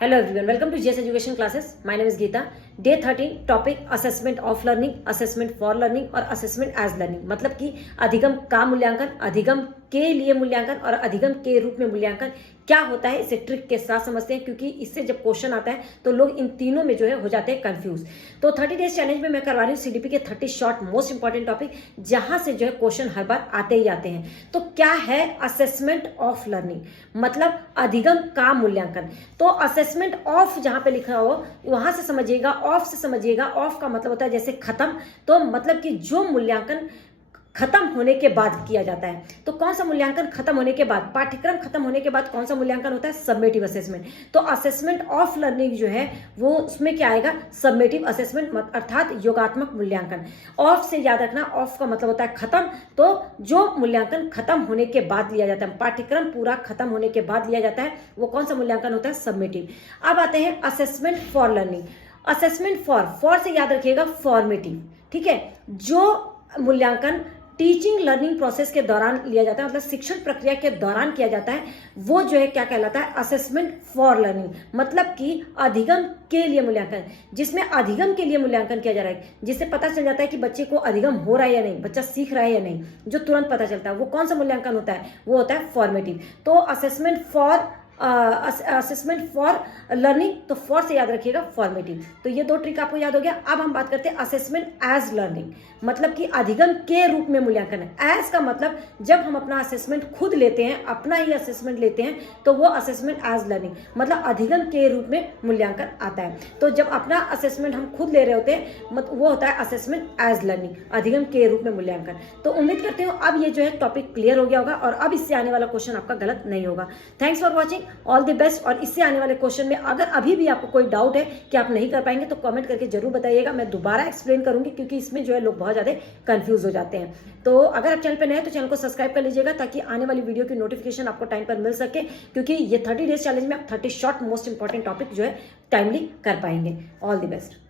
Hello everyone, welcome to GS Education Classes. My name is Geeta. Day 13 topic assessment of learning, assessment for learning और assessment as learning. मतलब कि अधिगम का मूल्यांकन, अधिगम के लिए मूल्यांकन और अधिगम के रूप में मूल्यांकन क्या होता है, इसे ट्रिक के साथ समझते हैं, क्योंकि इससे जब क्वेश्चन आता है तो लोग इन तीनों में जो है हो जाते हैं कंफ्यूज। तो 30 डेज चैलेंज में मैं करवा रही हूँ सीडीपी के 30 शॉर्ट मोस्ट इंपॉर्टेंट टॉपिक, जहां से जो है क्वेश्चन हर बार आते ही आते हैं। तो क्या है असेसमेंट ऑफ लर्निंग, मतलब अधिगम का मूल्यांकन। तो असेसमेंट ऑफ जहां पे लिखा हो वहां से समझिएगा, ऑफ से समझिएगा। ऑफ का मतलब होता है जैसे खत्म, तो मतलब कि जो मूल्यांकन खत्म होने के बाद किया जाता है। तो कौन सा मूल्यांकन खत्म होने के बाद, पाठ्यक्रम खत्म होने के बाद कौन सा मूल्यांकन होता है? Summative assessment. तो असेसमेंट ऑफ लर्निंग जो है वो उसमें क्या आएगा? सबमेटिव असेसमेंट, अर्थात योगात्मक मूल्यांकन। ऑफ से याद रखना, ऑफ का मतलब होता है खत्म। तो जो मूल्यांकन खत्म होने के बाद लिया जाता है, पाठ्यक्रम पूरा खत्म होने के बाद लिया जाता है, वो कौन सा मूल्यांकन होता है? सबमेटिव। अब आते हैं assessment for learning. Assessment for से याद रखिएगा फॉर्मेटिव, ठीक है। जो मूल्यांकन टीचिंग लर्निंग प्रोसेस के दौरान लिया जाता है, मतलब शिक्षण प्रक्रिया के दौरान किया जाता है, वो जो है क्या कहलाता है? Assessment for learning. मतलब कि अधिगम के लिए मूल्यांकन, जिसमें अधिगम के लिए मूल्यांकन किया जा रहा है, जिससे पता चल जाता है कि बच्चे को अधिगम हो रहा है या नहीं, बच्चा सीख रहा है या नहीं, जो तुरंत पता चलता है, वो कौन सा मूल्यांकन होता है? वो होता है फॉर्मेटिव। तो असेसमेंट फॉर लर्निंग, तो फॉर से याद रखिएगा फॉर्मेटिव। तो ये दो ट्रिक आपको याद हो गया। अब हम बात करते हैं असेसमेंट एज लर्निंग, मतलब कि अधिगम के रूप में मूल्यांकन है। एज का मतलब जब हम अपना असेसमेंट खुद लेते हैं, अपना ही असेसमेंट लेते हैं, तो वो असेसमेंट एज लर्निंग, मतलब अधिगम के रूप में मूल्यांकन आता है। तो जब अपना असेसमेंट हम खुद ले रहे होते हैं, वो होता है असेसमेंट एज लर्निंग, अधिगम के रूप में मूल्यांकन। तो उम्मीद करते हो अब ये जो है टॉपिक क्लियर हो गया होगा और अब इससे आने वाला क्वेश्चन आपका गलत नहीं होगा। Thanks for watching, all the best. और इससे आने वाले क्वेश्चन में अगर अभी भी आपको कोई डाउट है कि आप नहीं कर पाएंगे, तो कमेंट करके जरूर बताइएगा, मैं दोबारा एक्सप्लेन करूंगी, क्योंकि इसमें जो है लोग बहुत ज्यादा कंफ्यूज हो जाते हैं। तो अगर आप चैनल पर नए हैं तो चैनल को सब्सक्राइब कर लीजिएगा, ताकि आने वाली वीडियो की नोटिफिकेशन आपको टाइम पर मिल सके, क्योंकि ये 30 डेज चैलेंज में आप 30 शॉर्ट मोस्ट इंपॉर्टेंट टॉपिक जो है टाइमली कर पाएंगे। All the best.